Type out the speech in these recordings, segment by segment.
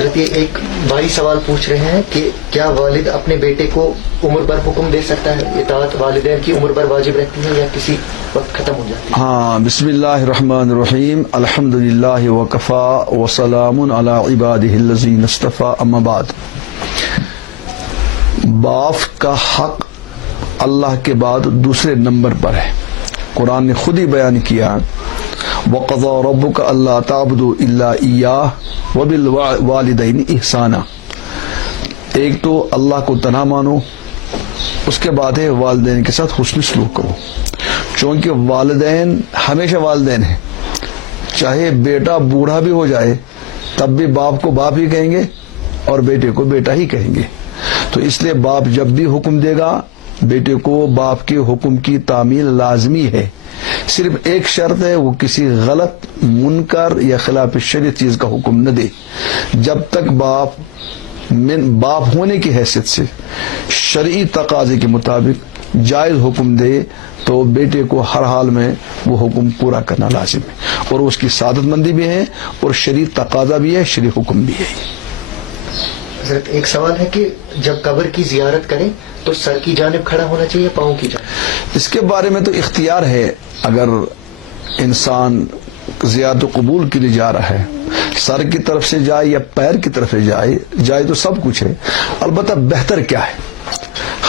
حضرت یہ ایک بھائی سوال پوچھ رہے ہیں کہ کیا والد اپنے بیٹے کو عمر بھر حکم دے سکتا ہے؟ اطاعت والدین کی عمر بھر واجب رہتی ہے یا کسی وقت ختم ہو جاتی ہے؟ ہاں، بسم اللہ الرحمن الرحیم، الحمد للہ وکفا وسلام علی عبادہ الذین اصطفی، اما بعد۔ باپ کا حق اللہ کے بعد دوسرے نمبر پر ہے۔ قرآن نے خود ہی بیان کیا، وَقَضَى رَبُّكَ أَلَّا تَعْبُدُوا إِلَّا إِيَّاهُ وَبِالْوَالِدَيْنِ إِحْسَانًا۔ ایک تو اللہ کو تنہا مانو، اس کے بعد ہے والدین کے ساتھ حسن سلوک کرو، چونکہ والدین ہمیشہ والدین ہیں، چاہے بیٹا بوڑھا بھی ہو جائے تب بھی باپ کو باپ ہی کہیں گے اور بیٹے کو بیٹا ہی کہیں گے۔ تو اس لیے باپ جب بھی حکم دے گا بیٹے کو باپ کے حکم کی تعمیل لازمی ہے۔ صرف ایک شرط ہے، وہ کسی غلط، منکر یا خلاف شریعت چیز کا حکم نہ دے۔ جب تک باپ ہونے کی حیثیت سے شرعی تقاضے کے مطابق جائز حکم دے تو بیٹے کو ہر حال میں وہ حکم پورا کرنا لازم ہے، اور اس کی سعادت مندی بھی ہے اور شرعی تقاضا بھی ہے، شرعی حکم بھی ہے۔ حضرت ایک سوال ہے کہ جب قبر کی زیارت کریں تو سر کی جانب کھڑا ہونا چاہیے یا پاؤں کی جانب؟ اس کے بارے میں تو اختیار ہے، اگر انسان زیارت قبول کے لیے جا رہا ہے، سر کی طرف سے جائے یا پیر کی طرف سے جائے تو سب کچھ ہے۔ البتہ بہتر کیا ہے،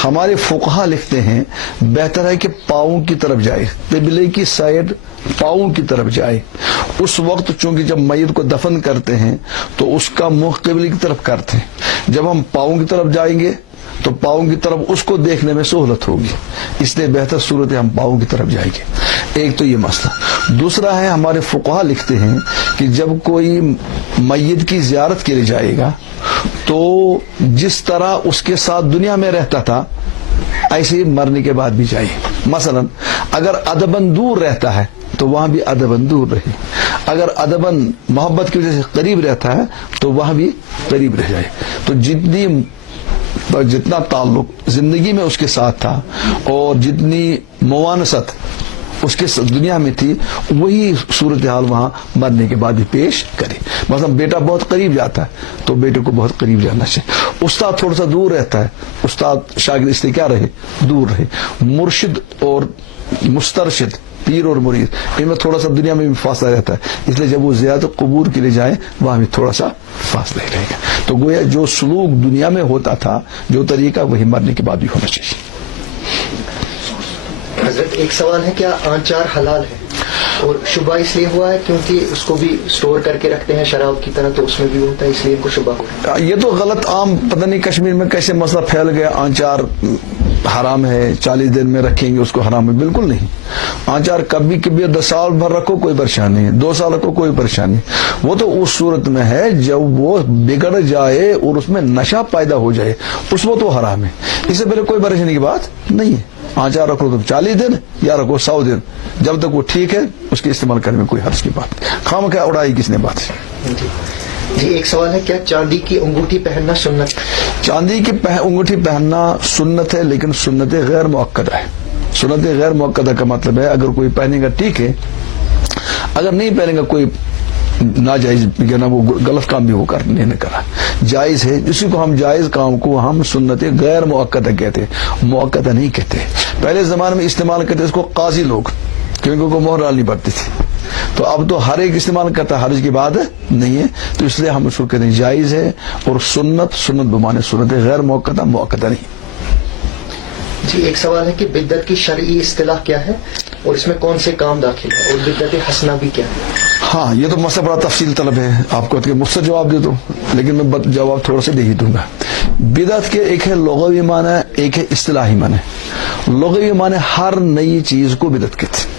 ہمارے فقہا لکھتے ہیں بہتر ہے کہ پاؤں کی طرف جائے، قبلے کی سائڈ پاؤں کی طرف جائے۔ اس وقت چونکہ جب میت کو دفن کرتے ہیں تو اس کا منہ قبلے کی طرف کرتے ہیں، جب ہم پاؤں کی طرف جائیں گے تو پاؤں کی طرف اس کو دیکھنے میں سہولت ہوگی، اس لیے بہتر صورت ہے ہم پاؤں کی طرف جائیں گے۔ ایک تو یہ مسئلہ۔ دوسرا ہے، ہمارے فقہا لکھتے ہیں کہ جب کوئی میت کی زیارت کے لیے جائے گا تو جس طرح اس کے ساتھ دنیا میں رہتا تھا ایسے ہی مرنے کے بعد بھی جائے۔ مثلا اگر ادباً دور رہتا ہے تو وہاں بھی ادباً دور رہے، اگر ادباً محبت کی وجہ سے قریب رہتا ہے تو وہاں بھی قریب رہ جائے۔ تو جتنا تعلق زندگی میں اس کے ساتھ تھا اور جتنی موانست اس کے دنیا میں تھی وہی صورتحال وہاں مرنے کے بعد بھی پیش کرے۔ مثلا بیٹا بہت قریب جاتا ہے تو بیٹے کو بہت قریب جانا چاہیے، استاد تھوڑا سا دور رہتا ہے، استاد شاگرد اس لیے کیا رہے، دور رہے۔ مرشد اور مسترشد، پیر اور مرید، ان میں تھوڑا سا دنیا میں بھی فاصلہ رہتا ہے، اس لیے جب وہ زیارت قبور کے لیے جائیں وہاں بھی تھوڑا سا فاصلہ رہے گا۔ تو گویا جو سلوک دنیا میں ہوتا تھا، جو طریقہ، وہی مرنے کے بعد بھی ہونا چاہیے۔ حضرت ایک سوال ہے، کیا آنچار حلال ہے؟ اور شبہ اس لیے ہوا ہے کیونکہ اس کو بھی سٹور کر کے رکھتے ہیں شراب کی طرح، تو اس میں بھی ہوتا ہے، اس لیے ان کو شبہ ہوا۔ یہ تو غلط عام پتہ نہیں کشمیر میں کیسے مسئلہ پھیل گیا، آنچار حرام ہے، 40 دن میں رکھیں گے اس کو حرام ہے، بالکل نہیں۔ آنچار کبھی 10 سال بھر رکھو کوئی پریشانی نہیں، 2 سال رکھو کوئی پریشانی نہیں۔ وہ تو اس صورت میں ہے جب وہ بگڑ جائے اور اس میں نشہ پیدا ہو جائے، اس وقت وہ حرام ہے، اس سے پہلے کوئی پریشانی کی بات نہیں ہے۔ آنچار رکھو تو 40 دن یا رکھو 100 دن، جب تک وہ ٹھیک ہے اس کے استعمال کرنے میں کوئی حرج کی بات نہیں۔ خام کیا اڑائی کس نے بات ہے۔ جی ایک سوال ہے، کیا چاندی کی انگوٹھی پہننا سنت؟ چاندی کی انگوٹھی پہننا سنت ہے، لیکن سنت غیر مؤکدہ ہے۔ سنت غیر مؤکدہ کا مطلب ہے اگر کوئی پہنے گا ٹھیک ہے، اگر نہیں پہنے گا کوئی ناجائز نا، وہ غلط کام بھی وہ کرنے نہ کرا، جائز ہے۔ اسی کو ہم جائز کام کو ہم سنت غیر مؤکدہ کہتے ہیں، مؤکدہ نہیں کہتے۔ پہلے زمانے میں استعمال کرتے اس کو قاضی لوگ، کیونکہ ان کو مہر ڈالنی پڑتی تھی، تو اب تو ہر ایک استعمال کرتا ہے، حرج کی بات نہیں ہے، تو اس لیے ہم اس کو کہتے ہیں جائز ہے۔ اور سنت بمانے سنت غیر مؤکدہ، مؤکدہ نہیں۔ جی ایک سوال ہے کہ بدعت کی شرعی اصطلاح کیا ہے اور اس میں کون سے کام داخل ہے، اور بدعت حسنہ بھی کیا ہے؟ ہاں، یہ تو مسئلہ بڑا تفصیل طلب ہے، آپ کو مجھ سے جواب دے دو، لیکن میں جواب تھوڑا سا دے ہی دوں گا۔ بدعت کے ایک ہے لغوی معنی، ایک ہے اصطلاحی معنی۔ لغوی معنی ہر نئی چیز کو بدعت کہتے ہیں،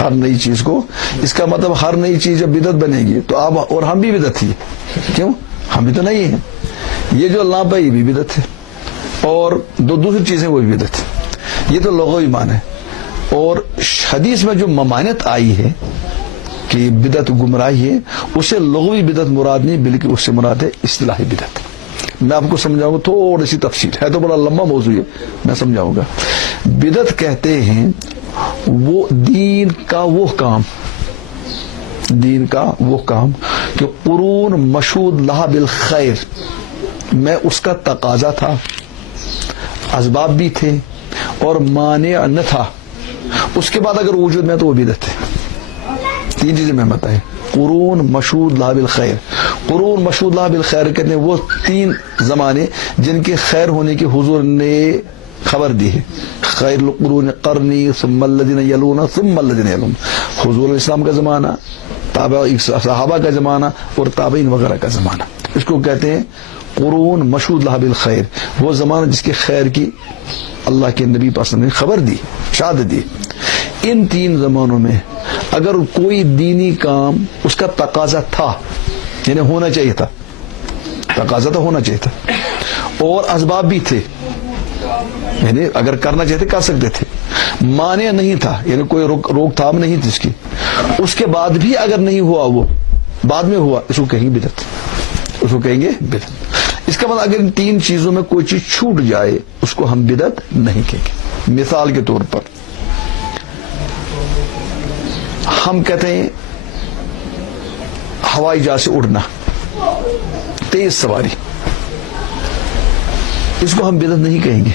ہر نئی چیز کو، اس کا مطلب ہر نئی چیز جب بدعت بنے گی تو آپ اور ہم بھی بدعت ہی، کیوں؟ ہم بھی تو نہیں ہیں۔ یہ جو لامپا یہ بھی بدعت ہے، اور دوسری چیزیں وہ بھی بدعت ہے۔ یہ تو لغوی معنی ہے۔ اور حدیث میں جو ممانعت آئی ہے کہ بدعت گمراہی ہے، اسے لغوی بدعت مراد نہیں، بلکہ اس سے مراد ہے اصطلاحی بدعت۔ میں آپ کو سمجھاؤں گا، تھوڑی سی تفصیل ہے، تو بڑا لمبا موضوع ہے، میں سمجھاؤں گا۔ بدعت کہتے ہیں وہ دین کا وہ کام کہ قرون مشہود لہا بالخیر میں اس کا تقاضا تھا، اسباب بھی تھے اور مانع نہ تھا، اس کے بعد اگر وجود میں تو وہ بدعت ہے. تین چیزیں میں بتائیں. قرون مشہود لہا بالخیر. قرون مشہود لہا بالخیر کہتے ہیں وہ تین زمانے جن کے خیر ہونے کی حضور نے خبر دی ہے. خیر القرون قرنی ثم الذین یلون ثم الذین یلون. حضور علیہ السلام کا زمانہ، صحابہ کا زمانہ اور تابعین وغیرہ کا زمانہ، اس کو کہتے ہیں قرون مشہود لہا بالخیر. وہ زمانہ جس کے خیر کی اللہ کے نبی پاک نے خبر دی، شہادت دی. ان تین زمانوں میں اگر کوئی دینی کام اس کا تقاضا تھا، یعنی ہونا چاہیے تھا، تقاضا تو ہونا چاہیے تھا اور اسباب بھی تھے، یعنی اگر کرنا چاہتے کر سکتے تھے، مانع نہیں تھا، یعنی کوئی روک تھام نہیں تھی اس کی، اس کے بعد بھی اگر نہیں ہوا، وہ بعد میں ہوا، اس کو کہیں گے بدعت، اس کو کہیں گے بدعت. اس کا مطلب اگر ان تین چیزوں میں کوئی چیز چھوٹ جائے اس کو ہم بدعت نہیں کہیں گے. مثال کے طور پر ہم کہتے ہیں ہوائی جہاز سے اڑنا، تیز سواری، اس کو ہم بدعت نہیں کہیں گے،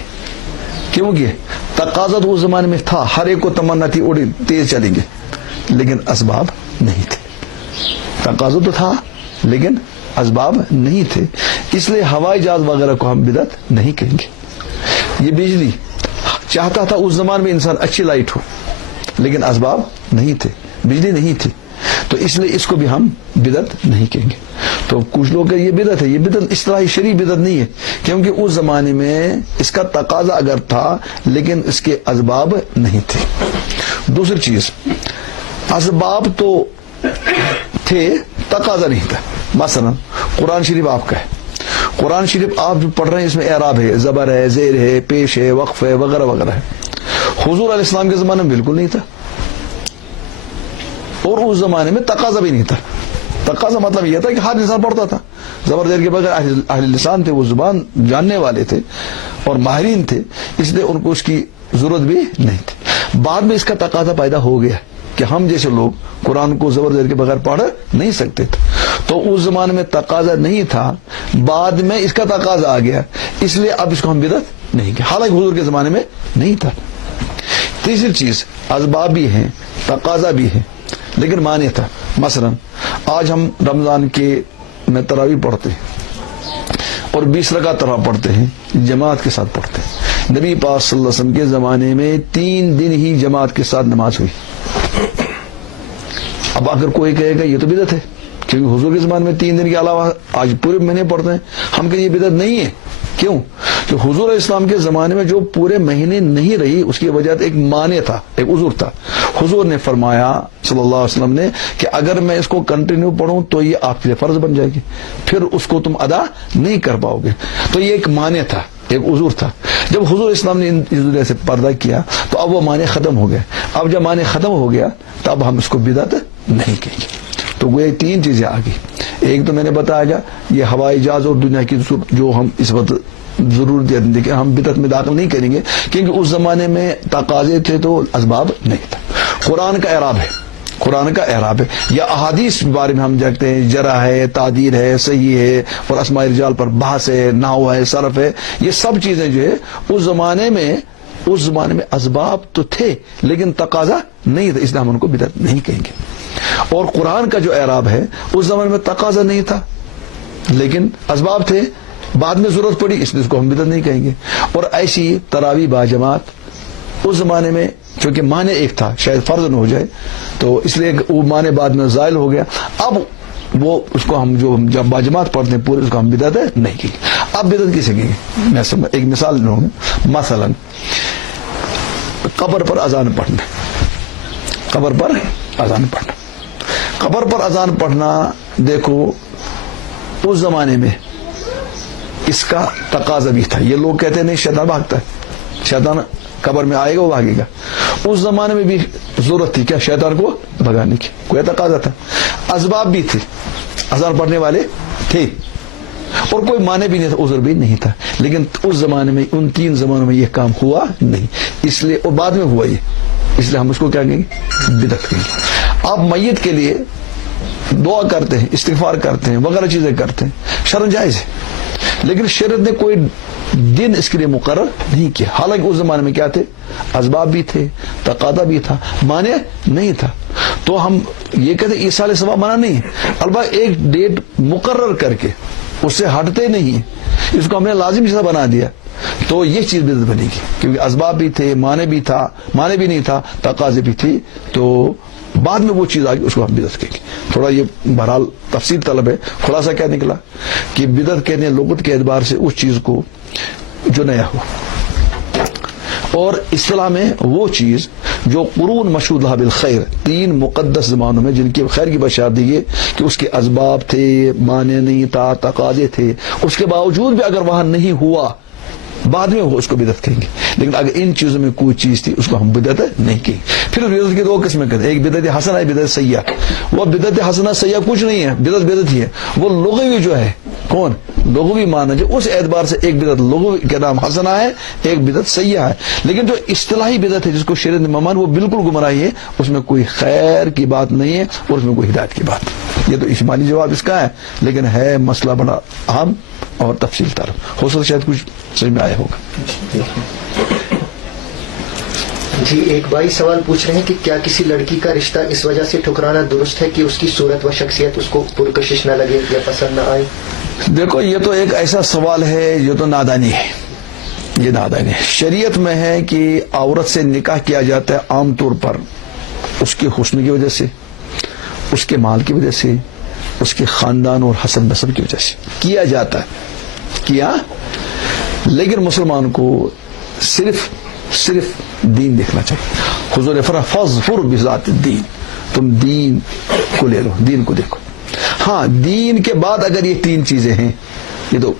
کیونکہ تقاضا تو اس زمانے میں تھا، ہر ایک کو تمنا تھی اڑی تیز چلیں گے، لیکن اسباب نہیں تھے. تقاضا تو تھا لیکن اسباب نہیں تھے، اس لیے ہوائی جہاز وغیرہ کو ہم بدعت نہیں کہیں گے. یہ بجلی چاہتا تھا اس زمانے میں انسان اچھی لائٹ ہو، لیکن اسباب نہیں تھے، بجلی نہیں تھی، تو اس لیے اس کو بھی ہم بدعت نہیں کہیں گے. تو کچھ لوگ کہ یہ بدعت ہے، یہ بدعت اصطلاحی شرعی بدعت نہیں ہے، کیونکہ اس زمانے میں اس کا تقاضا اگر تھا لیکن اس کے اسباب نہیں تھے. دوسری چیز، اسباب تو تھے، تقاضا نہیں تھا. مثلا قرآن شریف آپ کا ہے، قرآن شریف آپ جو پڑھ رہے ہیں اس میں اعراب ہے، زبر ہے، زیر ہے، پیش ہے، وقف ہے، وغیرہ وغیرہ ہے. حضور علیہ السلام کے زمانے میں بالکل نہیں تھا، اور اس زمانے میں تقاضا بھی نہیں تھا. تقاضا مطلب یہ تھا کہ ہر انسان پڑھتا تھا، زبر زیر کے بغیر اہل لسان تھے، وہ زبان جاننے والے تھے اور ماہرین تھے، اس لیے ان کو اس کی ضرورت بھی نہیں تھی. بعد میں اس کا تقاضا پیدا ہو گیا کہ ہم جیسے لوگ قرآن کو زبر زیر کے بغیر پڑھ نہیں سکتے تھے، تو اس زمانے میں تقاضا نہیں تھا، بعد میں اس کا تقاضا آ گیا، اس لیے اب اس کو ہم بدعت نہیں کہ، حالانکہ حضور کے زمانے میں نہیں تھا. تیسری چیز، اسباب بھی ہیں، تقاضا بھی ہے، لیکن مانع تھا. مثلا آج ہم رمضان کے میں تراویح پڑھتے ہیں اور 20 رکعت تراویح پڑھتے ہیں، جماعت کے ساتھ پڑھتے ہیں. نبی پاک صلی اللہ علیہ وسلم کے زمانے میں 3 دن ہی جماعت کے ساتھ نماز ہوئی. اب اگر کوئی کہے گا یہ تو بدعت ہے، کیونکہ حضور کے زمانے میں 3 دن کے علاوہ آج پورے مہینے پڑھتے ہیں، ہم کہیں یہ بدعت نہیں ہے. کیوں؟ کہ حضور علیہ السلام کے زمانے میں جو پورے مہینے نہیں رہی اس کی وجہ ایک مانع تھا، ایک عذر تھا. حضور نے فرمایا صلی اللہ علیہ وسلم نے کہ اگر میں اس کو کنٹینیو پڑھوں تو یہ آپ کے لیے فرض بن جائے گی، پھر اس کو تم ادا نہیں کر پاؤ گے. تو یہ ایک مانع تھا، ایک عذر تھا. جب حضور اسلام نے اس وجہ سے پردہ کیا تو اب وہ مانع ختم ہو گیا. اب جب مانع ختم ہو گیا تو اب ہم اس کو بدعت نہیں کہیں گے. تو وہ 3 چیزیں آ گئی. ایک تو میں نے بتایا یہ ہوائی جہاز اور دنیا کی جو ہم اس وقت ضرورت ہے کہ ہم بدعت میں داخل نہیں کریں گے، کیونکہ اس زمانے میں تقاضے تھے تو اسباب نہیں تھا. قرآن کا اعراب ہے، قرآن کا اعراب ہے، یا احادیث کے بارے میں ہم دیکھتے ہیں، جرح ہے، تعدیل ہے، صحیح ہے، اور اسماء رجال پر بحث ہے، نحو ہے، صرف ہے. یہ سب چیزیں جو ہے اس زمانے میں اسباب تو تھے لیکن تقاضا نہیں تھا، اس لیے ہم ان کو بدعت نہیں کہیں گے. اور قرآن کا جو اعراب ہے اس زمانے میں تقاضا نہیں تھا لیکن اسباب تھے، بعد میں ضرورت پڑی، اس لیے اس کو ہم بدعت نہیں کہیں گے. اور ایسی تراویح باجماعت اس زمانے میں چونکہ معنی ایک تھا، شاید فرض نہ ہو جائے، تو اس لیے وہ معنی بعد میں زائل ہو گیا. اب وہ اس کو ہم جو جب باجماعت پڑھتے ہیں پورے، اس کو ہم بدعت نہیں کہیں گے. اب بدعت کسے کہیں گے؟ میں ایک مثال لوں گا. مثلا قبر پر اذان پڑھنا، قبر پر اذان پڑھنا، قبر پر اذان پڑھنا، دیکھو اس زمانے میں اس کا تقاضا بھی تھا. یہ لوگ کہتے ہیں نہیں شیطان بھاگتا ہے، شیطان قبر میں آئے گا وہ بھاگے گا. اس زمانے میں بھی ضرورت تھی کیا شیطان کو بھگانے کی، کوئی تقاضا تھا، اسباب بھی تھے، اذان پڑھنے والے تھے اور کوئی معنی بھی نہیں تھا، عذر بھی نہیں تھا. لیکن اس زمانے میں ان 3 زمانوں میں یہ کام ہوا نہیں، اس لیے اور بعد میں ہوا یہ، اس لیے ہم اس کو کیا کہیں گے؟ بدعت کہیں گے. اب میت کے لیے دعا کرتے ہیں, استغفار کرتے ہیں, وغیرہ چیزیں کرتے ہیں, شرعاً جائز ہے. لیکن شریعت نے کوئی دن اس کے لیے مقرر نہیں کیا. حالانکہ اس زمانے میں کیا تھے, اسباب بھی تھے, تقاضا بھی تھا, مانع نہیں تھا. تو ہم یہ کہتے ہیں ایصال ثواب منع نہیں ہے, البتہ ایک ڈیٹ مقرر کر کے اس سے ہٹتے نہیں, اس کو ہم نے لازم جیسا بنا دیا, تو یہ چیز بدعت بنے گی. کیونکہ اسباب بھی تھے, مانع بھی تھا, مانع بھی نہیں تھا, تقاضے بھی تھی, تو بعد میں وہ چیز آ گئی, اس کو ہم بدعت کہیں گے. تھوڑا یہ بہرحال تفصیل طلب ہے. خلاصہ کیا نکلا کہ بدعت کہتے ہیں لغت کے اعتبار سے اس چیز کو جو نیا ہو, اور اصطلاح میں وہ چیز جو قرون مشہود لها بالخیر, 3 مقدس زمانوں میں جن کی خیر کی بشارت دی ہے کہ اس کے اسباب تھے, مانع نہیں تھا, تقاضے تھے, اس کے باوجود بھی اگر وہاں نہیں ہوا, بعد میں وہ اس کو بدعت کہیں گے. لیکن اگر ان چیزوں میں کوئی چیز تھی اس کو ہم بدعت نہیں کہیں. پھر بدعت کی 2 قسمیں کرتے ہیں, ایک بدعت حسنہ ہے, بدعت سیئہ. وہ بدعت حسنہ سیئہ کچھ نہیں ہے, بدعت ہی ہے. وہ لغوی جو ہے, کون لغوی معنی جو اس اعتبار سے ایک بدعت لغوی کے نام حسنہ ہے, ایک بدعت سیئہ ہے. لیکن جو اصطلاحی بدعت ہے جس کو شریعت نے ممان, وہ بالکل گمراہی ہے, اس میں کوئی خیر کی بات نہیں ہے اور اس میں کوئی ہدایت کی بات. یہ تو اجمالی جواب اس کا ہے, لیکن ہے مسئلہ بڑا اہم اور تفصیل تر. ہو سکتا شاید کچھ سمجھ میں آیا ہوگا. جی, ایک بھائی سوال پوچھ رہے ہیں کہ کیا کسی لڑکی کا رشتہ اس وجہ سے ٹھکرانا درست ہے کہ اس کی صورت و شخصیت اس کو پرکشش نہ لگے یا پسند نہ آئے؟ دیکھو, یہ تو ایک ایسا سوال ہے جو تو نادانی ہے. یہ نادانی ہے. شریعت میں ہے کہ عورت سے نکاح کیا جاتا ہے عام طور پر اس کے حسن کی وجہ سے, اس کے مال کی وجہ سے, اس کے خاندان اور حسب نسب کی وجہ سے کیا جاتا ہے. کیا, لیکن مسلمان کو صرف دین دیکھنا چاہیے. حضور فاظفر بذات الدین, تم دین کو لے لو, دین کو دیکھو. ہاں, دین کے بعد اگر یہ 3 چیزیں ہیں, یہ تو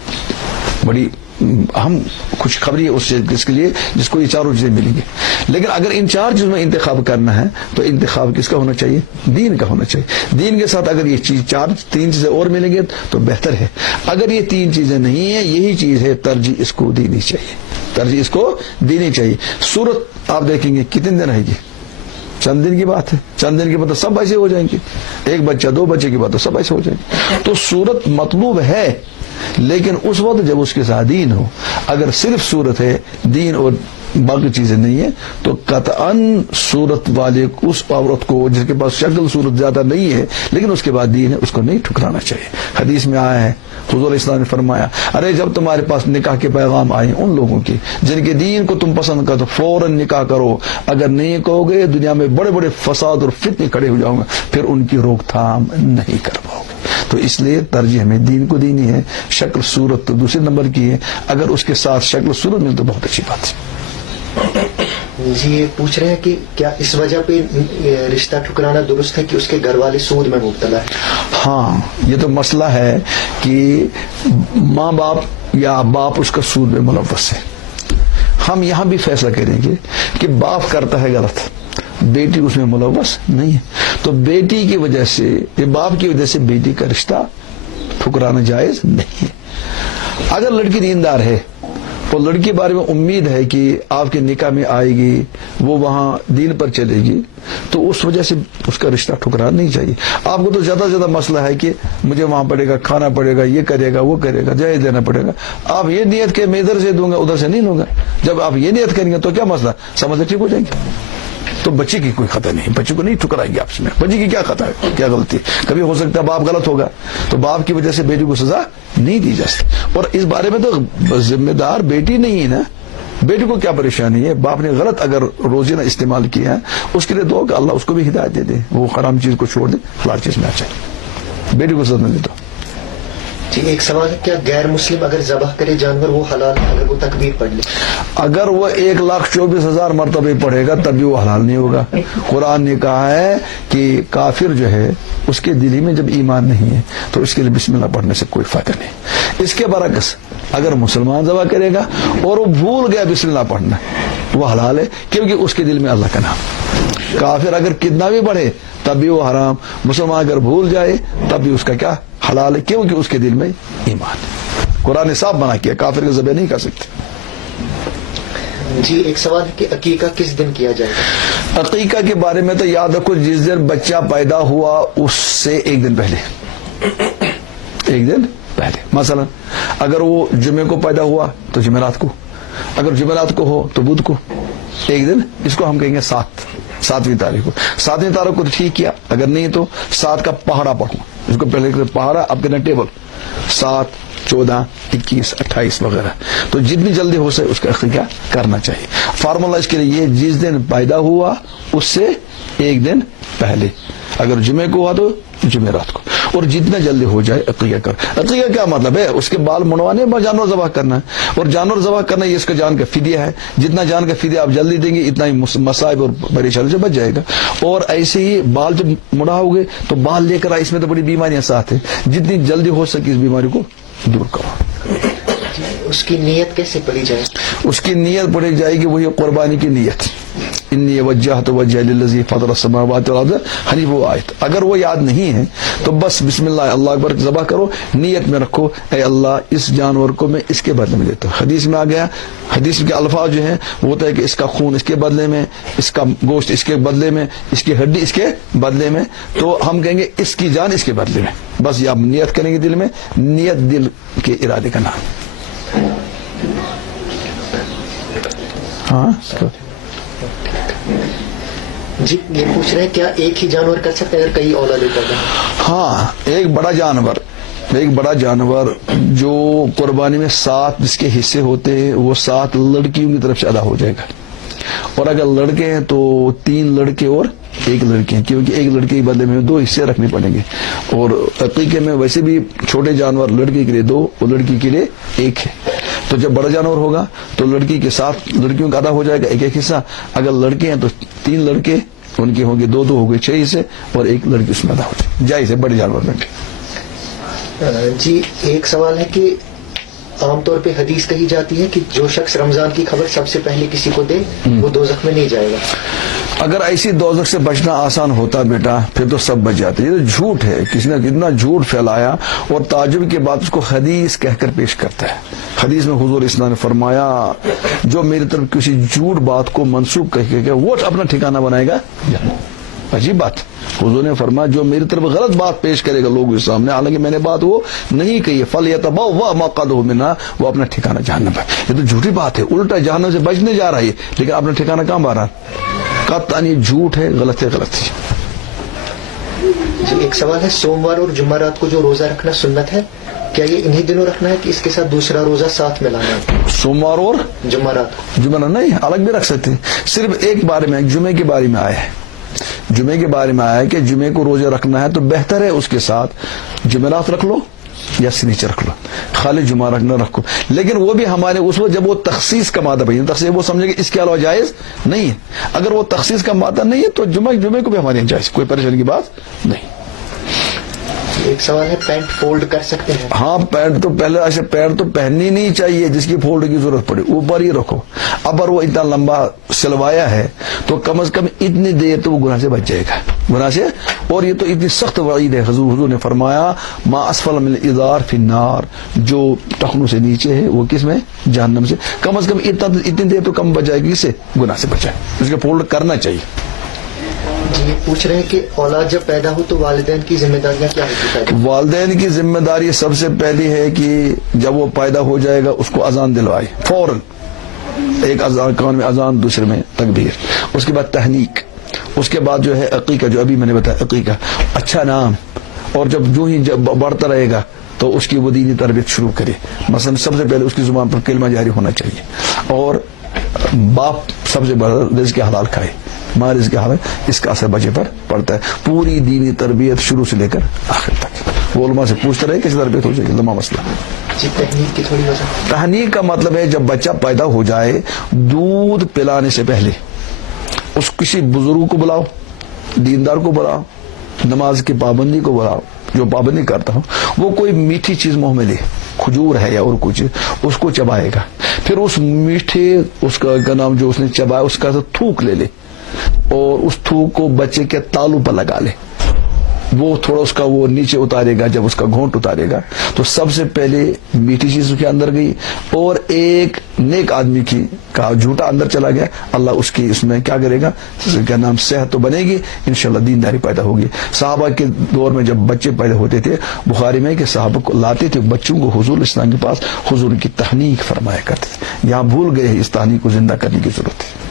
بڑی اہم خوشخبری ہے اس کے لیے جس کو یہ 4 چیزیں ملیں گی. لیکن اگر ان 4 چیزوں میں انتخاب کرنا ہے تو انتخاب کس کا ہونا چاہیے, دین کا ہونا چاہیے. دین کے ساتھ اگر یہ چیز 3 چیزیں اور ملیں گے تو بہتر ہے. اگر یہ 3 چیزیں نہیں ہیں, یہی چیز ہے, ترجیح اس کو دینی چاہیے, ترجیح اس کو دینی چاہیے. صورت آپ دیکھیں گے کتنے دن رہے گی, چند دن کی بات ہے. چند دن کے بعد تو سب ایسے ہو جائیں گے, 1 بچہ 2 بچے کی بات تو سب ایسے ہو جائیں گے. تو صورت مطلوب ہے, لیکن اس وقت جب اس کے ساتھ دین ہو. اگر صرف صورت ہے, دین اور باقی چیزیں نہیں ہیں, تو قطعاً صورت والے اس عورت کو جس کے پاس شکل صورت زیادہ نہیں ہے لیکن اس کے بعد دین ہے, اس کو نہیں ٹھکرانا چاہیے. حدیث میں آیا ہے, حضور اسلام نے فرمایا, ارے جب تمہارے پاس نکاح کے پیغام آئے ان لوگوں کی جن کے دین کو تم پسند کرو, فوراً نکاح کرو. اگر نہیں کہو گے دنیا میں بڑے بڑے فساد اور فتنے کھڑے ہو جاؤں گے, پھر ان کی روک تھام نہیں کر پاؤ گے. تو اس لیے ترجیح ہمیں دین کو دینی ہے, شکل صورت تو دوسرے نمبر کی ہے. اگر اس کے ساتھ شکل صورت مل تو بہت اچھی بات ہے. جی, یہ پوچھ رہے ہیں کہ کیا اس وجہ پہ رشتہ ٹھکرانا درست ہے کہ اس کے گھر والے سود میں مبتلا ہے؟ ہاں, یہ تو مسئلہ ہے کہ ماں باپ یا باپ اس کا سود میں ملوث ہے. ہم یہاں بھی فیصلہ کریں گے کہ باپ کرتا ہے غلط, بیٹی اس میں ملوث نہیں ہے, تو بیٹی کی وجہ سے یا باپ کی وجہ سے بیٹی کا رشتہ ٹھکرانا جائز نہیں ہے. اگر لڑکی دیندار ہے اور لڑکی کے بارے میں امید ہے کہ آپ کے نکاح میں آئے گی, وہ وہاں دین پر چلے گی, تو اس وجہ سے اس کا رشتہ ٹھکرانا نہیں چاہیے. آپ کو تو زیادہ سے زیادہ مسئلہ ہے کہ مجھے وہاں پڑے گا, کھانا پڑے گا, یہ کرے گا, وہ کرے گا, جائز دینا پڑے گا. آپ یہ نیت کہ میں ادھر سے دوں گا ادھر سے نہیں لوں گا. جب آپ یہ نیت کریں گے تو کیا مسئلہ, سمجھ ٹھیک ہو جائیں گے. تو بچے کی کوئی خطا نہیں, بچے کو نہیں ٹھکرائیں گے آپس میں. بچے کی کیا خطا ہے, کیا غلطی ہے؟ کبھی ہو سکتا ہے باپ غلط ہوگا, تو باپ کی وجہ سے بیٹی کو سزا نہیں دی جا سکتی. اور اس بارے میں تو ذمہ دار بیٹی نہیں ہے نا, بیٹی کو کیا پریشانی ہے. باپ نے غلط اگر روزی نہ استعمال کیا ہے, اس کے لیے دعا کہ اللہ اس کو بھی ہدایت دے دے, وہ حرام چیز کو چھوڑ دے, حلال چیز میں آ جائے. بیٹی کو سزا نہیں دے. جی, ایک سوال ہے, کیا غیر مسلم اگر ذبح کرے جانور وہ حلال ہے اگر وہ تکبیر پڑھ لے؟ اگر وہ 1,24,000 مرتبہ پڑھے گا تب بھی وہ حلال نہیں ہوگا. قرآن نے کہا ہے کہ کافر جو ہے اس کے دل میں جب ایمان نہیں ہے تو اس کے لیے بسم اللہ پڑھنے سے کوئی فائدہ نہیں. اس کے برعکس اگر مسلمان ذبح کرے گا اور وہ بھول گیا بسم اللہ پڑھنا, وہ حلال ہے, کیونکہ اس کے دل میں اللہ کا نام. کافر اگر کتنا بھی پڑھے تب بھی وہ حرام, مسلمان اگر بھول جائے تب بھی اس کا کیا حلال ہے, کیونکہ اس کے دل میں ایمان. قرآن نے صاف منع کیا, کافر کا ذبح نہیں کر سکتے. جی, ایک سوال ہے کہ عقیقہ کس دن کیا جائے گا؟ عقیقہ کے بارے میں تو یاد رکھو جس دن بچہ پیدا ہوا اس سے ایک دن پہلے مثلا اگر وہ جمعے کو پیدا ہوا تو جمعرات کو، اگر جمعرات کو ہو تو بدھ کو ایک دن، اس کو ہم کہیں گے 7ویں تاریخ کو. 7ویں تاریخ کو تو ٹھیک کیا، اگر نہیں تو 7 کا پہاڑا پڑھو، اس کو پہلے پہاڑا اب کہنا ٹیبل 7 14 21 28 وغیرہ. تو جتنی جلدی ہو سکے اس کا عقیقہ کرنا چاہیے. فارمولا اس کے لیے یہ جس دن پیدا ہوا اس سے ایک دن پہلے، اگر جمعے کو ہوا تو جمعرات کو، اور جتنا جلدی ہو جائے عقیقہ کر. عقیقہ کیا مطلب ہے؟ اس کے بال منڈوانے، جانور ذبح کرنا ہے، اور جانور ذبح کرنا یہ اس کا جان کا فدیہ ہے. جتنا جان کا فدیہ آپ جلدی دیں گے اتنا ہی مصائب اور پریشانی سے بچ جائے گا. اور ایسے ہی بال جب مڑاؤ گے تو بال لے کر آئے، اس میں تو بڑی بیماریاں ساتھ ہیں، جتنی جلدی ہو سکے اس بیماری کو دور کرو. اس کی نیت کیسے پڑھی جائے؟ اس کی نیت پڑھی جائے گی وہی قربانی کی نیت، انی وجہت وجہی للذی فطر السماوات والارض حنیفا. وہ آیت اگر وہ یاد نہیں ہے تو بس بسم اللہ اللہ اکبر ذبح کرو، نیت میں رکھو اے اللہ اس جانور کو میں اس کے بدلے میں دیتا ہوں. حدیث میں آ گیا، حدیث کے الفاظ جو ہیں وہ ہوتا ہے کہ اس کا خون اس کے بدلے میں، اس کا گوشت اس کے بدلے میں، اس کی ہڈی اس کے بدلے میں. تو ہم کہیں گے اس کی جان اس کے بدلے میں. بس یہ آپ نیت کریں گے دل میں، نیت دل کے ارادے کا نام. ہاں جی یہ پوچھ رہے ہیں کیا ایک ہی جانور کر سکتے ہیں اگر کئی اولادیں کر رہے ہیں؟ ہاں ایک بڑا جانور جو قربانی میں 7 جس کے حصے ہوتے ہیں وہ 7 لڑکیوں کی طرف سے ادا ہو جائے گا. اور اگر لڑکے ہیں تو 3 لڑکے اور 1 لڑکی ہیں، کیونکہ 1 لڑکے کے بدلے میں 2 حصے رکھنے پڑیں گے. اور عقیقے میں ویسے بھی چھوٹے جانور لڑکی کے لیے 2 اور لڑکی کے لیے 1 ہے. تو جب بڑا جانور ہوگا تو لڑکی کے 7 لڑکیوں کا ادا ہو جائے گا 1 حصہ. اگر لڑکے ہیں تو 3 لڑکے ان کے ہوں گے 2 ہو گئے 6 حصے، اور 1 لڑکی اس میں ادا ہو جائے. جائز ہے بڑے جانور میں. جی ایک سوال ہے کہ عام طور پہ حدیث کہی جاتی ہے کہ جو شخص رمضان کی خبر سب سے پہلے کسی کو دے وہ دوزخ میں نہیں جائے گا. اگر ایسی دوزخ سے بچنا آسان ہوتا بیٹا پھر تو سب بچ جاتے. یہ تو جھوٹ ہے، کسی نے کتنا جھوٹ پھیلایا اور تعجب کے بعد اس کو حدیث کہہ کر پیش کرتا ہے. حدیث میں حضور اسلام نے فرمایا جو میری طرف کسی جھوٹ بات کو منسوخ کہہ کے وہ اپنا ٹھکانہ بنائے گا. عجیب بات، حضور نے فرمایا جو میری طرف غلط بات پیش کرے گا لوگوں کے سامنے، حالانکہ میں نے بات وہ نہیں کہی ہے، فَلْيَتَبَوَّأْ مَقْعَدَهُ مِنْهَا، وہ اپنا ٹھکانہ جہنم ہے. یہ تو جھوٹی بات ہے، الٹا جہنم سے بچنے جا رہا ہے، لیکن اپنا ٹھکانہ کہاں بارا؟ قطعاً یہ جھوٹ ہے، غلط ہے. جی ایک سوال ہے سوموار اور جمعرات کو جو روزہ رکھنا سنت ہے، کیا یہ انہی دنوں رکھنا ہے کہ اس کے ساتھ دوسرا روزہ ساتھ میں لانا ہے؟ سوموار اور جمعرات نہیں، الگ بھی رکھ سکتے ہیں. صرف ایک بارے میں جمعے کے بارے میں آیا ہے، جمعے کے بارے میں آیا ہے کہ جمعے کو روزہ رکھنا ہے تو بہتر ہے اس کے ساتھ جمعرات رکھ لو یا سنیچر رکھ لو، خالی جمعہ رکھنا رکھو. لیکن وہ بھی ہمارے اس وقت جب وہ تخصیص کا مادہ بھائی تخصیص وہ سمجھے کہ اس کے علاوہ جائز نہیں ہے. اگر وہ تخصیص کا مادہ نہیں ہے تو جمعے کو بھی ہمارے یہاں جائز، کوئی پریشانی کی بات نہیں. ایک سوال ہے پینٹ فولڈ کر سکتے ہیں؟ ہاں پینٹ تو پہلے ایسے پینٹ تو پہننی نہیں چاہیے جس کی فولڈ کی ضرورت پڑے، اوپر ہی رکھو. اگر وہ اتنا لمبا سلوایا ہے تو کم از کم اتنی دیر تو وہ گناہ سے بچ جائے گا، گناہ سے. اور یہ تو اتنی سخت وعید ہے، حضور نے فرمایا ما اسفل من الازار فی النار، جو ٹخنوں سے نیچے ہے وہ کس میں؟ جہنم سے. کم از کم اتنی دیر تو کم بچ جائے گی، اس سے گناہ سے بچائے، اس کے فولڈ کرنا چاہیے. جی یہ پوچھ رہے ہیں کہ اولاد جب پیدا ہو تو والدین کی ذمہ داریاں کیا ہوتی ہیں؟ والدین کی ذمہ داری سب سے پہلی ہے کہ جب وہ پیدا ہو جائے گا اس کو اذان دلوائے فوراً. ایک کان میں اذان، دوسرے میں تکبیر، اس کے بعد تہنیک، اس کے بعد جو ہے عقیقہ، جو ابھی میں نے بتایا عقیقہ، اچھا نام. اور جو ہی بڑھتا رہے گا تو اس کی وہ دینی تربیت شروع کرے. مثلا سب سے پہلے اس کی زبان پر کلمہ جاری ہونا چاہیے. اور باپ سب سے بڑا رزق حلال کھائے، ماں رزق حلال، اس کا اثر بچے پر پڑتا ہے. پوری دینی تربیت شروع سے لے کر آخر تک وہ علماء سے پوچھتے رہے کیسے تربیت ہو جائے گی، لمبا مسئلہ. جی تحنیک کی تھوڑی وجہ. تحنیک کا مطلب ہے جب بچہ پیدا ہو جائے دودھ پلانے سے پہلے اس کسی بزرگ کو بلاؤ، دیندار کو بلاؤ، نماز کی پابندی کو بلاؤ، جو پابندی کرتا ہوں وہ کوئی میٹھی چیز منہ میں لے، کھجور ہے یا اور کچھ، اس کو چبائے گا. پھر اس میٹھے اس کا نام جو اس نے چبایا اس کا تھوک لے لے اور اس تھوک کو بچے کے تالو پر لگا لے. وہ تھوڑا اس کا وہ نیچے اتارے گا, جب اس کا گھونٹ اتارے گا تو سب سے پہلے میٹھی چیز اس کے اندر گئی, اور ایک نیک آدمی کی کا جھوٹا اندر چلا گیا, اللہ اس کی اس میں کیا کرے گا, کیا نام, صحت تو بنے گی انشاءاللہ, دینداری پیدا ہوگی. صحابہ کے دور میں جب بچے پیدا ہوتے تھے, بخاری میں کہ صحابہ کو لاتے تھے بچوں کو حضور اسلام کے پاس, حضور کی تحنیک فرمایا کرتے تھے. یہاں بھول گئے اس تحنیک کو زندہ کرنے کی ضرورت ہے.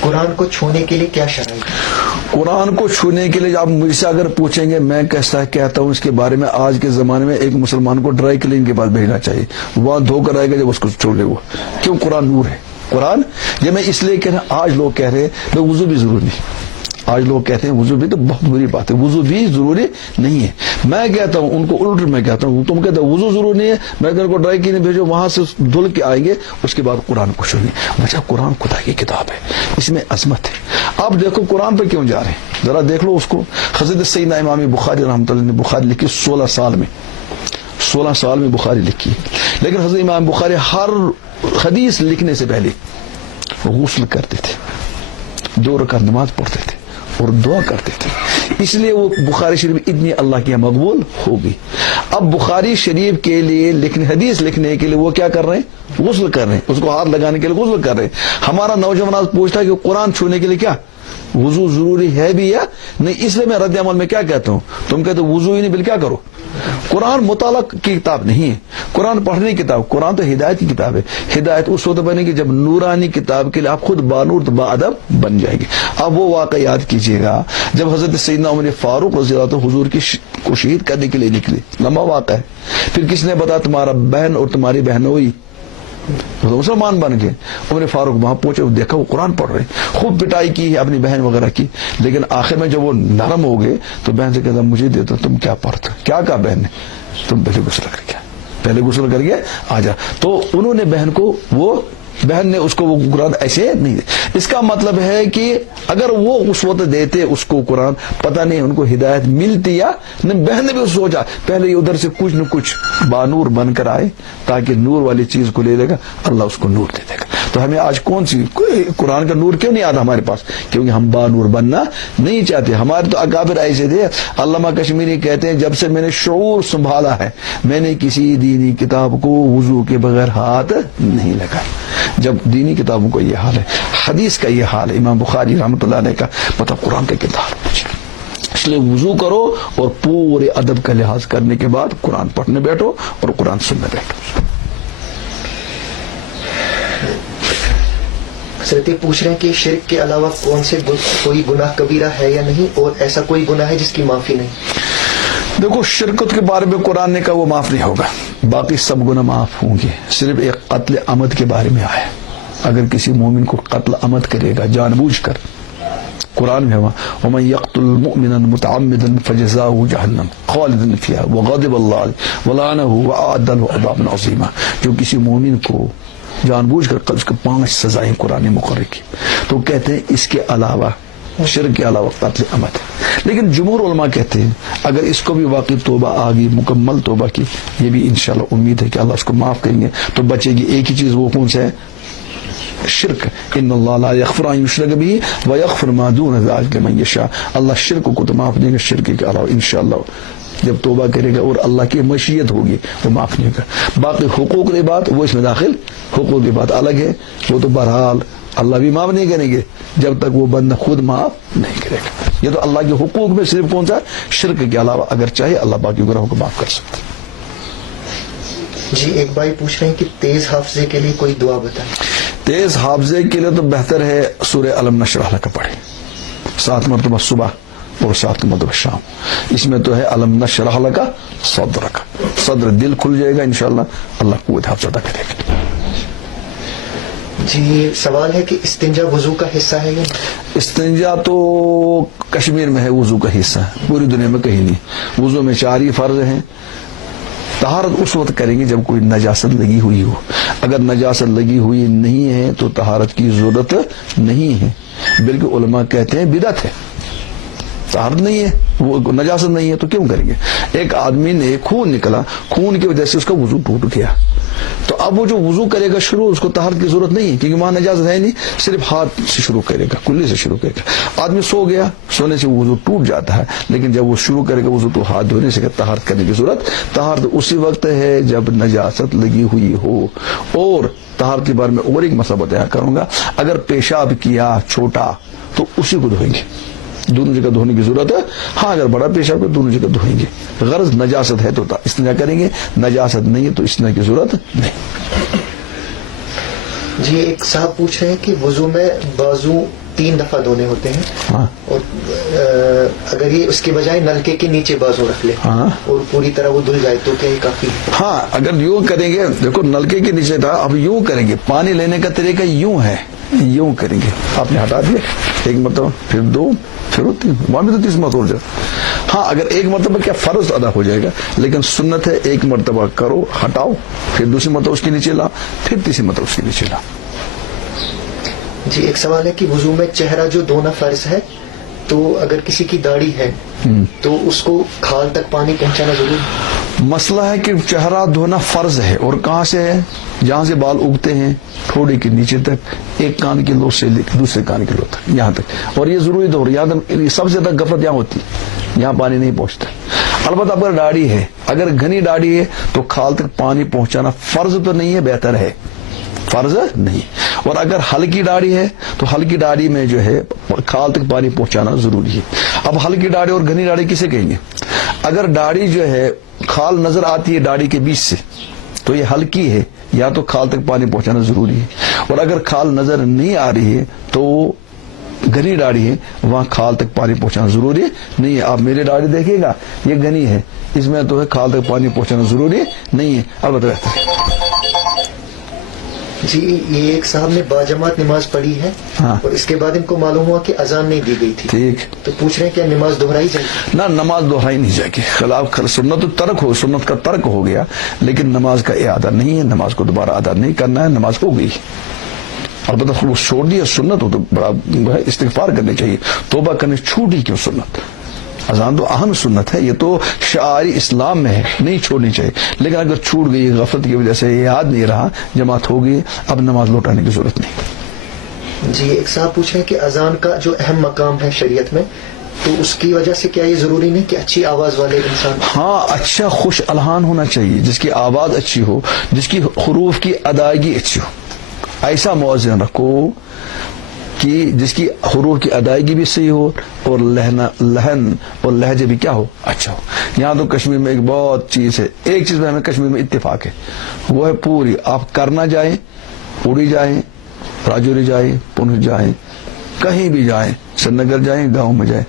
قرآن کو چھونے کے لیے کیا شرائط ہے؟ قرآن کو چھونے کے لیے آپ مجھ سے اگر پوچھیں گے, میں کیسا کہتا ہوں اس کے بارے میں, آج کے زمانے میں ایک مسلمان کو ڈرائی کلین کے پاس بھیجنا چاہیے, وہاں دھو کر آئے گا جب اس کو چھوڑے. وہ کیوں؟ قرآن نور ہے. قرآن یہ میں اس لیے کہہ رہا ہوں, آج لوگ کہہ رہے ہیں وضو بھی ضروری ہے. آج لوگ کہتے ہیں وضو بھی, تو بہت بری بات ہے, وضو بھی ضروری نہیں ہے. میں کہتا ہوں ان کو الٹ, میں کہتا ہوں تم کہتے ہو وضو ضروری نہیں ہے, میں ان کو ڈرائی کلین بھیجو, وہاں سے دھل کے آئیں گے, اس کے بعد قرآن کو چھوئیں. بچہ قرآن خدا کی کتاب ہے, اس میں عظمت ہے. آپ دیکھو قرآن پہ کیوں جا رہے ہیں, ذرا دیکھ لو اس کو. حضرت سیدنا امام بخاری رحمۃ اللہ نے بخاری لکھی 16 سال میں بخاری لکھی, لیکن حضرت امام بخاری ہر حدیث لکھنے سے پہلے غسل کرتے تھے, 2 رکعت نماز پڑھتے تھے اور دعا کرتے تھے, اس لیے وہ بخاری شریف اتنی اللہ کی مقبول ہوگی. اب بخاری شریف کے لیے حدیث لکھنے کے لیے وہ کیا کر رہے ہیں, غسل کر رہے ہیں, اس کو ہاتھ لگانے کے لیے غسل کر رہے ہیں. ہمارا نوجوان آج پوچھتا ہے کہ قرآن چھونے کے لیے کیا وضو ضروری ہے بھی یا نہیں. اس لیے میں رد عمل میں کیا کہتا ہوں, تم کہتے ہو وضو ہی نہیں, بل کیا کرو. قرآن مطالعہ کی کتاب نہیں ہے, قرآن پڑھنے کی کتاب, قرآن تو ہدایت کی کتاب ہے. ہدایت اس وقت بنے گی جب نورانی کتاب کے لیے آپ خود بانور با ادب بن جائے گی. اب وہ واقعہ یاد کیجئے گا جب حضرت سیدنا عمر فاروق رضی اللہ عنہ حضور کو شہید کرنے کے لیے نکلے, لمبا واقعہ ہے. پھر کس نے بتایا تمہارا بہن اور تمہاری بہنوئی مسلمان بن گئے. عمر فاروق وہاں پہنچے, دیکھا وہ قرآن پڑھ رہے, خوب پٹائی کی ہے اپنی بہن وغیرہ کی, لیکن آخر میں جب وہ نرم ہو گئے تو بہن سے کہتا مجھے دے دو, تم کیا پڑھتے, کیا کہا بہن نے, تم پہلے غسل کر کے آ جا. تو انہوں نے بہن کو, وہ بہن نے اس کو وہ قرآن ایسے نہیں دے. اس کا مطلب ہے کہ اگر وہ اس وقت دیتے اس کو قرآن, پتہ نہیں ان کو ہدایت ملتی یا نہیں. بہن نے بھی سوچا پہلے ادھر سے کچھ نہ کچھ بانور بن کر آئے تاکہ نور والی چیز کو لے لے گا, اللہ اس کو نور دے دے گا. تو ہمیں آج کون سی قرآن کا نور کیوں نہیں آتا ہمارے پاس, کیونکہ ہم بانور بننا نہیں چاہتے. ہمارے تو اکابر ایسے تھے. علامہ کشمیری کہتے ہیں جب سے میں نے شعور سنبھالا ہے میں نے کسی دینی کتاب کو وضو کے بغیر ہاتھ نہیں لگا. جب دینی کتابوں کو یہ حال ہے, حدیث کا یہ حال ہے, امام بخاری رحمۃ اللہ علیہ کا مطلب قرآن کا کتاب. اس لیے وضو کرو اور پورے ادب کا لحاظ کرنے کے بعد قرآن پڑھنے بیٹھو اور قرآن سننے بیٹھو. حضرت پوچھ رہے ہیں کہ شرک کے علاوہ کون سے کوئی گناہ کبیرہ ہے یا نہیں, اور ایسا کوئی گناہ ہے جس کی معافی نہیں. دیکھو شرکت کے بارے میں قرآن نے کہا وہ معاف نہیں ہوگا, باقی سب گناہ معاف ہوں گے. صرف ایک قتل عمد کے بارے میں آیا, اگر کسی مومن کو قتل عمد کرے گا جان بوجھ کر, قرآن میں ہوا ومن يقتل مؤمنا متعمدا فجزاؤه جہنم خالدا فيها وغضب الله عليه ولعنه واعد له عذابا عظيما. جو کسی مومن کو جان بوجھ کر اس کو 5 سزائیں قرآن نے مقرر کی. تو کہتے ہیں اس کے علاوہ شرک کے علاوہ قتل عمد. لیکن جمہور علماء کہتے ہیں اگر اس کو بھی واقعی توبہ آ گئی, مکمل توبہ کی, یہ بھی انشاءاللہ امید ہے کہ اللہ اس کو معاف کریں گے, تو بچے گی ایک ہی چیز, وہ کون سے ہے, شرک. ان اللہ لا یغفر ان یشرک به ویغفر ما دون ذلک لمن یشاء. اللہ شرک کو تو معاف دیں گے, شرک کے علاوہ انشاءاللہ جب توبہ کرے گا اور اللہ کی مشیت ہوگی وہ معاف نہیں ہوگا. باقی حقوق کی بات وہ اس میں داخل, حقوق کی بات الگ ہے, وہ تو بہرحال اللہ بھی معاف نہیں کریں گے جب تک وہ بندہ خود معاف نہیں کرے گا. یہ تو اللہ کے حقوق میں صرف کون سا, شرک کے علاوہ. اگر چاہے اللہ باقی گناہوں کو معاف کر سکتا ہے. جی ایک بھائی پوچھ رہے ہیں کہ تیز حافظے کے لیے کوئی دعا بتائیں. تیز حافظے کے لیے تو بہتر ہے سورہ الم نشرح لک پڑھیں, 7 مرتبہ صبح اور 7 مرتبہ شام. اس میں تو ہے الم نشرح لک صدرک, صدر دل کھل جائے گا انشاءاللہ, اللہ قوت حافظ عطا کرے گا. جی سوال ہے کہ استنجا وضو کا حصہ ہے یا نہیں؟ استنجا تو کشمیر میں ہے وضو کا حصہ, پوری دنیا میں کہیں نہیں. وضو میں 4 ہی فرض ہیں. طہارت اس وقت کریں گے جب کوئی نجاست لگی ہوئی ہو. اگر نجاست لگی ہوئی نہیں ہے تو طہارت کی ضرورت نہیں ہے, بلکہ علماء کہتے ہیں بدعت ہے. طہارت نہیں ہے, وہ نجاست نہیں ہے, تو کیوں کریں گے؟ ایک آدمی نے خون نکلا, خون کی وجہ سے اس کا وضو ٹوٹ گیا, تو اب وہ جو وضو کرے گا شروع, اس کو طہارت کی ضرورت نہیں ہے, کیونکہ وہاں نجاست ہے نہیں, صرف ہاتھ سے شروع کرے گا, کلی سے شروع کرے گا. آدمی سو گیا, سونے سے وضو ٹوٹ جاتا ہے, لیکن جب وہ شروع کرے گا وضو تو ہاتھ دھونے سے طہارت کرنے کی ضرورت. طہارت اسی وقت ہے جب نجاست لگی ہوئی ہو. اور طہارت کے بارے میں اور ایک مسئلہ بتایا کروں گا, اگر پیشاب کیا چھوٹا تو اسی کو دھوئیں گے, دونوں جگہ دھونے کی ضرورت ہے. ہاں اگر بڑا پیشاب ہے دونوں جگہ دھوئیں گے, غرض نجاست ہے تو استنجا کریں گے, نجاست نہیں ہے تو استنجا کی ضرورت نہیں. جی ایک صاحب پوچھ رہے ہیں کہ وضو میں بازو 3 دفعہ دھونے ہوتے ہیں, ہاں, اور اگر یہ اس کے بجائے نلکے کے نیچے بازو رکھ لے ہاں, اور پوری طرح وہ دھل جائے تو کیا یہ کافی ہے؟ ہاں اگر یوں کریں گے, دیکھو نلکے کے نیچے تھا, اب یوں کریں گے, پانی لینے کا طریقہ یوں ہے, یوں کریں گے, آپ نے ہٹا دیا ایک مرتبہ, پھر 2, پھر 3, وہاں بھی تو 30 مرتبہ ہو جائے. ہاں اگر ایک مرتبہ کیا فرض ادا ہو جائے گا, لیکن سنت ہے ایک مرتبہ کرو, ہٹاؤ, پھر دوسری مرتبہ اس کے نیچے لا, پھر تیسری مرتبہ اس کے نیچے لا. جی ایک سوال ہے کہ وضو میں چہرہ جو دھونا فرض ہے, تو اگر کسی کی داڑھی ہے تو اس کو کھال تک پانی پہنچانا ضروری ہے؟ مسئلہ ہے کہ چہرہ دھونا فرض ہے, اور کہاں سے ہے؟ جہاں سے بال اگتے ہیں تھوڑے کے نیچے تک, ایک کان کی لو سے دوسرے کان کی لو تک, یہاں تک, اور یہ ضروری دور, یہاں سب سے زیادہ غفلت یہاں ہوتی, یہاں پانی نہیں پہنچتا. البتہ اگر داڑھی ہے, اگر گھنی داڑھی ہے تو کھال تک پانی پہنچانا فرض تو نہیں ہے, بہتر ہے, فرض نہیں. اور اگر ہلکی داڑھی ہے تو ہلکی داڑھی میں جو ہے کھال تک پانی پہنچانا ضروری ہے. اب ہلکی داڑھی اور گھنی داڑھی کسے کہیں گے؟ اگر داڑھی جو ہے کھال نظر آتی ہے داڑھی کے بیچ سے تو یہ ہلکی ہے, یا تو کھال تک پانی پہنچانا ضروری ہے. اور اگر کھال نظر نہیں آ رہی ہے تو گھنی داڑھی ہے, وہاں کھال تک پانی پہنچانا ضروری نہیں ہے. آپ میری داڑھی دیکھیے گا, یہ گھنی ہے, اس میں تو ہے کھال تک پانی پہنچانا ضروری نہیں ہے, البتہ بہتر ہے. جی یہ ایک صاحب نے باجماعت نماز پڑھی ہے, ہاں, اور اس کے بعد ان کو معلوم ہوا کہ اذان نہیں دی گئی تھی, ٹھیک, تو پوچھ رہے ہیں کیا نماز دہرائی جائے گی؟ نہ, نماز دہرائی نہیں جائے گی, خلاف سنت ترک ہو, سنت کا ترک ہو گیا, لیکن نماز کا اعادہ نہیں ہے, نماز کو دوبارہ ادا نہیں کرنا ہے, نماز ہو گئی. البتہ خلوص چھوڑ دیا سنت ہو تو بڑا استغفار کرنے چاہیے, توبہ کرنے چھوٹی کیوں سنت. اذان تو اہم سنت ہے, یہ تو شعائر اسلام میں ہے, نہیں چھوڑنی چاہیے. لیکن اگر چھوٹ گئی غفلت کی وجہ سے, یاد نہیں رہا, جماعت ہو گئی, اب نماز لوٹانے کی ضرورت نہیں. جی ایک صاحب پوچھ رہے ہیں کہ اذان کا جو اہم مقام ہے شریعت میں, تو اس کی وجہ سے کیا یہ ضروری نہیں کہ اچھی آواز والے انسان؟ ہاں, اچھا خوش الحان ہونا چاہیے, جس کی آواز اچھی ہو, جس کی حروف کی ادائیگی اچھی ہو. ایسا مؤذن رکھو کہ جس کی حروف کی ادائیگی بھی صحیح ہو, اور لہن اور لہجے بھی کیا ہو, اچھا ہو. یہاں تو کشمیر میں ایک بہت چیز ہے, ایک چیز میں ہمیں کشمیر میں اتفاق ہے, وہ ہے پوری, آپ کرنا جائیں, اڑی جائیں, راجوری جائیں, پنچ جائیں, کہیں بھی جائیں, سری نگر جائیں, گاؤں میں جائیں,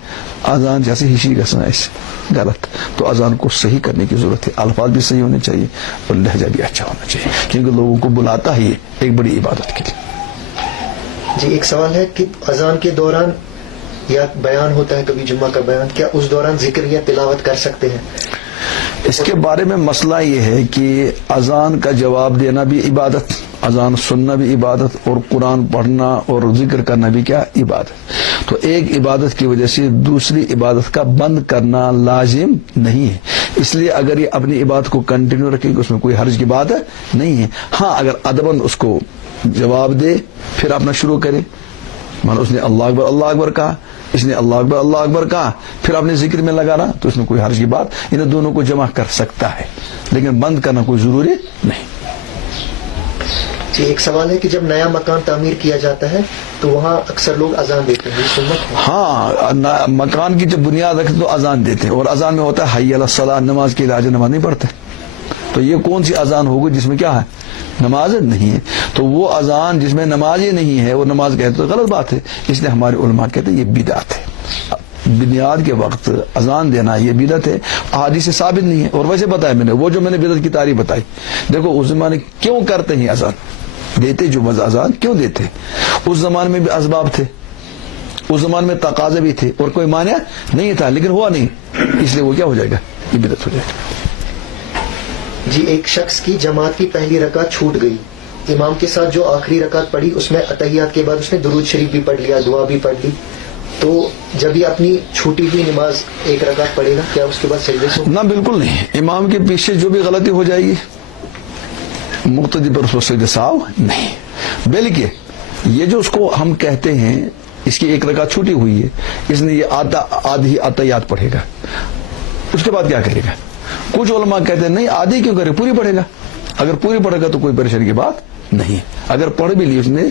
اذان جیسے ہشی کا سنا ہے غلط. تو اذان کو صحیح کرنے کی ضرورت ہے, الفاظ بھی صحیح ہونے چاہیے اور لہجہ بھی اچھا ہونا چاہیے, کیونکہ لوگوں کو بلاتا ہی ایک بڑی عبادت کے لیے. جی ایک سوال ہے کہ اذان کے دوران یا بیان ہوتا ہے کبھی جمعہ کا بیان, کیا اس دوران ذکر یا تلاوت کر سکتے ہیں؟ اس کے بارے میں مسئلہ یہ ہے کہ اذان کا جواب دینا بھی عبادت, اذان سننا بھی عبادت, اور قرآن پڑھنا اور ذکر کرنا بھی کیا, عبادت. تو ایک عبادت کی وجہ سے دوسری عبادت کا بند کرنا لازم نہیں ہے. اس لیے اگر یہ اپنی عبادت کو کنٹینیو رکھے گی اس میں کوئی حرج کی بات نہیں ہے. ہاں اگر ادباً اس کو جواب دے, پھر اپنا شروع کرے, مان اس نے اللہ اکبر کہا, اس نے اللہ اکبر کہا, پھر اپنے ذکر میں لگا رہا, تو اس میں کوئی حرج کی بات, انہیں دونوں کو جمع کر سکتا ہے, لیکن بند کرنا کوئی ضروری نہیں. جی ایک سوال ہے کہ جب نیا مکان تعمیر کیا جاتا ہے تو وہاں اکثر لوگ اذان دیتے ہیں, یہ سنت ہے؟ ہاں, مکان کی جب بنیاد رکھتے تو اذان دیتے ہیں, اور اذان میں ہوتا ہے حی علی الصلاۃ, نماز کے علاج نماز نہیں پڑھتے. تو یہ کون سی اذان ہوگی جس میں کیا ہے, نماز نہیں ہے؟ تو وہ اذان جس میں نماز ہی نہیں ہے وہ نماز کہتے تو غلط بات ہے. اس لیے ہمارے علماء کہتے ہیں یہ بدعت ہے, بنیاد کے وقت اذان دینا یہ بدعت ہے, احادیث سے ثابت نہیں ہے. اور ویسے بتایا میں نے, وہ جو میں نے بدعت کی تعریف بتائی, دیکھو اس زمانے کیوں کرتے ہیں اذان دیتے, جو اذان کیوں دیتے, اس زمانے میں بھی اسباب تھے, اس زمانے میں تقاضے بھی تھے, اور کوئی مانع نہیں تھا, لیکن ہوا نہیں, اس لیے وہ کیا ہو جائے گا, یہ بدعت ہو جائے گا. جی ایک شخص کی جماعت کی پہلی رکعت چھوٹ گئی, امام کے ساتھ جو آخری رکعت پڑھی اس میں اتحیات کے بعد اس نے درود شریف بھی پڑھ لیا, دعا بھی پڑھ لی, تو جب یہ اپنی چھوٹی ہوئی نماز ایک رکعت پڑھے گا کیا اس کے بعد سجدے سے؟ نہ بالکل نہیں. امام کے پیچھے جو بھی غلطی ہو جائے گی مقتدی پر اس کو سجدہ سہو نہیں. بلکہ یہ جو اس کو ہم کہتے ہیں اس کی ایک رکعت چھوٹی ہوئی ہے, اس نے یہ آدھی عطیات پڑھے گا, اس کے بعد کیا کرے گا؟ کچھ علماء کہتے ہیں نہیں آدھی کیوں کرے, پوری پڑھے گا. اگر پوری پڑھے گا تو کوئی پریشانی کی بات نہیں. اگر پڑھ بھی لی اس نے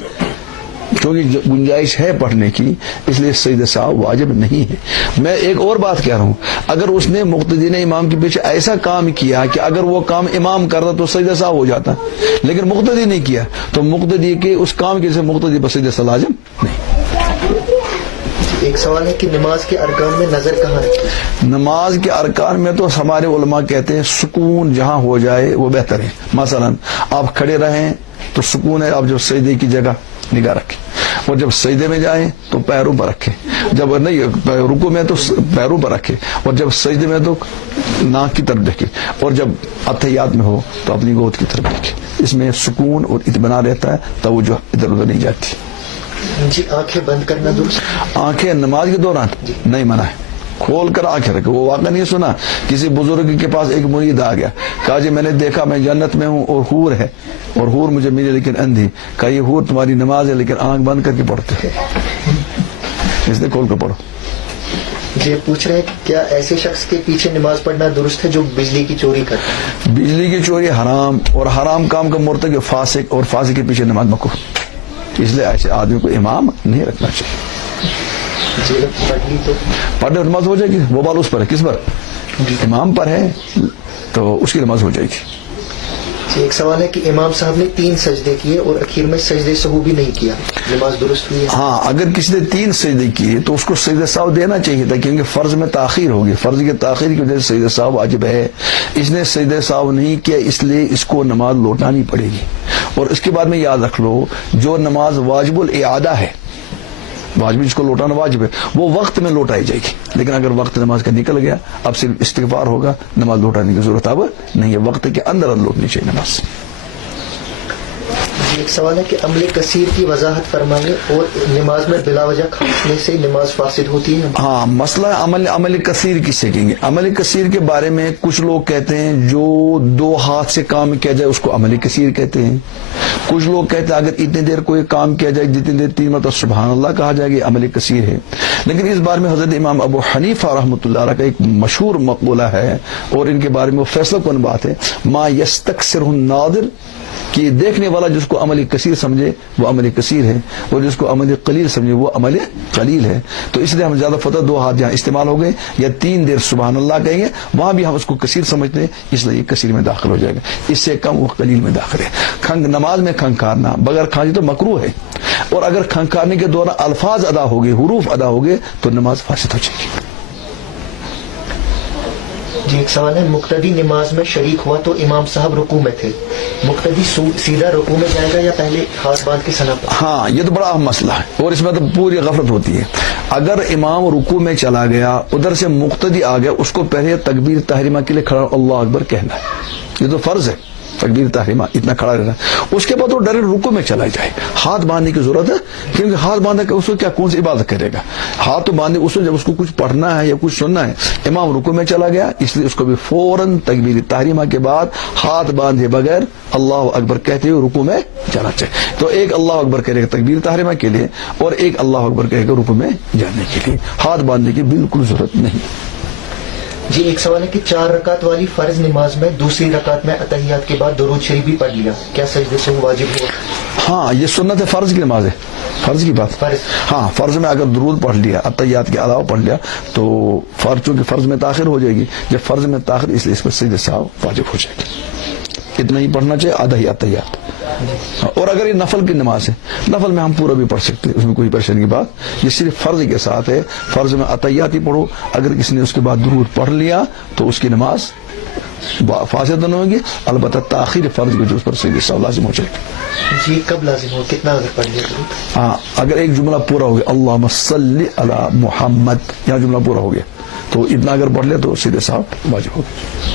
کیونکہ گنجائش ہے پڑھنے کی, اس لیے سجدہ سہو واجب نہیں ہے. میں ایک اور بات کہہ رہا ہوں, اگر اس نے مقتدی نے امام کے پیچھے ایسا کام کیا کہ اگر وہ کام امام کرتا تو سجدہ سہو ہو جاتا, لیکن مقتدی نہیں کیا تو مقتدی کے اس کام کی جیسے مقتدی پر سجدہ سہو لازم نہیں. ایک سوال ہے کہ نماز کے ارکان میں نظر کہاں رکھیں؟ نماز کے ارکان میں تو ہمارے علماء کہتے ہیں سکون جہاں ہو جائے وہ بہتر ہے. مثلا آپ کھڑے رہیں تو سکون ہے, آپ جب سجدے کی جگہ نگاہ رکھیں, اور جب سجدے میں جائیں تو پیروں پر رکھیں, جب نہیں رکوع میں تو پیروں پر رکھیں, اور جب سجدے میں تو ناک کی طرف دیکھیں, اور جب اتحیات میں ہو تو اپنی گود کی طرف دیکھیں. اس میں سکون اور اطمینان رہتا ہے, توجہ ادھر ادھر نہیں جاتی. جی آنکھیں بند کرنا درست؟ آنکھیں نماز کے دوران نہیں منع ہے, کھول کر آنکھیں رکھے. وہ واقعہ نہیں سنا کسی بزرگ کے پاس ایک مرید آ گیا, کہا جی میں نے دیکھا میں جنت میں ہوں اور حور ہے, اور حور مجھے ملی لیکن اندھی. کہا یہ حور تمہاری نماز ہے لیکن آنکھ بند کر کے پڑھتے, اس نے کھول کر پڑھو. یہ پوچھ رہے ہیں کیا ایسے شخص کے پیچھے نماز پڑھنا درست ہے جو بجلی کی چوری کرتا ہے؟ بجلی کی چوری حرام, اور حرام کام کا مرتکب فاسق, اور فاسق کے پیچھے نماز مکروہ. اس لیے ایسے آدمی کو امام نہیں رکھنا چاہیے. جی پڑھ لی تو پڑھنے نماز ہو جائے گی, وہ بال اس پر ہے, کس پر؟ امام پر ہے, تو اس کی نماز ہو جائے گی. جی ایک سوال ہے کہ امام صاحب نے 3 سجدے کیے اور اخیر میں سجدے سہو بھی نہیں کیا, نماز درست ہوئی ہے؟ ہاں, اگر کسی نے 3 سجدے کیے تو اس کو سجدہ سہو دینا چاہیے تھا, کیونکہ فرض میں تاخیر ہوگی, فرض کی تاخیر کی وجہ سے سجدہ سہو واجب ہے. اس نے سجدہ سہو نہیں کیا, اس لیے اس کو نماز لوٹانی پڑے گی. اور اس کے بعد میں یاد رکھ لو, جو نماز واجب الاعادہ ہے, واجب جس کو لوٹانا واجب ہے, وہ وقت میں لوٹائی جائے گی. لیکن اگر وقت نماز کا نکل گیا, اب صرف استغفار ہوگا, نماز لوٹانے کی ضرورت اب نہیں ہے, وقت کے اندر لوٹنی چاہیے نماز. ایک سوال ہے کہ عمل کثیر کی وضاحت فرمائیے, اور نماز میں بلا وجہ کھانسنے سے نماز فاسد ہوتی ہے؟ ہاں, مسئلہ عمل کثیر کسے کہیں گے؟ عمل کثیر کے بارے میں کچھ لوگ کہتے ہیں جو 2 ہاتھ سے کام کیا جائے اس کو عمل کثیر کہتے ہیں. کچھ لوگ کہتے ہیں اگر اتنی دیر کوئی کام کیا جائے, جتنی دیر 3 مرتبہ سبحان اللہ کہا جائے گا, عمل کثیر ہے. لیکن اس بارے میں حضرت امام ابو حنیفہ رحمۃ اللہ علیہ کا ایک مشہور مقولہ ہے, اور ان کے بارے میں وہ فیصلہ کن بات ہے, ما یستکثرہ الناظر, کہ دیکھنے والا جس کو عمل کثیر سمجھے وہ عمل کثیر ہے, اور جس کو عمل قلیل سمجھے وہ عمل قلیل ہے. تو اس لیے ہم زیادہ فتح 2 ہاتھ جہاں استعمال ہو گئے, یا 3 دیر سبحان اللہ کہیں گے, وہاں بھی ہم اس کو کثیر سمجھتے ہیں, اس لیے یہ کثیر میں داخل ہو جائے گا. اس سے کم وہ قلیل میں داخل ہے. نماز میں کھنکارنا بغیر کھانسی تو مکروہ ہے, اور اگر کھنکارنے کے دوران الفاظ ادا ہو گئے, حروف ادا ہو گئے, تو نماز فاسد ہو جائے گی. جی ایک سوال ہے, مقتدی نماز میں شریک ہوا تو امام صاحب رکوع میں تھے, مقتدی سیدھا رکوع میں جائے گا یا پہلے ہاتھ باندھ کے سنا پڑے؟ ہاں, یہ تو بڑا اہم مسئلہ ہے, اور اس میں تو پوری غفلت ہوتی ہے. اگر امام رکوع میں چلا گیا, ادھر سے مقتدی آ گیا, اس کو پہلے تکبیر تحریمہ کے لیے کھڑا اللہ اکبر کہنا ہے, یہ تو فرض ہے تکبیر تحریمہ, اتنا کھڑا رہنا. اس کے بعد وہ ڈائریکٹ رکوع میں چلا جائے, ہاتھ باندھنے کی ضرورت ہے, کیونکہ ہاتھ باندھنے کا اس کو کیا کون سی عبادت کرے گا؟ ہاتھ تو باندھے اس کو جب اس کو کچھ پڑھنا ہے یا کچھ سننا ہے. امام رکوع میں چلا گیا, اس لیے اس کو بھی فوراً تکبیر تحریمہ کے بعد ہاتھ باندھے بغیر اللہ اکبر کہتے ہوئے رکوع میں جانا چاہیے. تو ایک اللہ اکبر کرے گا تکبیر تحریمہ کے لیے, اور ایک اللہ اکبر کہے گا رکوع میں جانے کے لیے. ہاتھ باندھنے کی بالکل ضرورت نہیں. جی ایک سوال ہے کہ 4 رکعت والی فرض نماز میں دوسری رکعت میں اتحیات کے بعد درود شریف بھی پڑھ لیا, کیا سجدے سے واجب ہوا؟ ہاں, یہ سنت ہے, فرض کی نماز ہے, فرض کی بات. ہاں, فرض میں اگر درود پڑھ لیا, اتحیات کے علاوہ پڑھ لیا, تو فرض چونکہ فرض میں تاخیر ہو جائے گی, جب فرض میں تاخیر اس لیے اس پر سجدہ سہو واجب ہو جائے گی. اتنا ہی پڑھنا چاہیے, آدھا ہی اتحیات. اور اگر یہ نفل کی نماز ہے, نفل میں ہم پورا بھی پڑھ سکتے ہیں, اس میں کوئی پریشانی کی بات. یہ صرف فرض کے ساتھ ہے, فرض میں اتحیات ہی پڑھو. اگر کسی نے اس کے بعد درود پڑھ لیا تو اس کی نماز فاسد نہیں ہوگی, البتہ تاخیر فرض کے جو اس پر سجدہ سہو لازم ہو جائے گا. جی کب لازم ہو, کتنا اگر پڑھ لیا درود؟ ہاں, اگر ایک جملہ پورا ہو گیا, اللہم صلی علی محمد, یہاں جملہ پورا ہو گیا, تو اتنا اگر پڑھ لیا تو سجدہ سہو واجب ہوگا.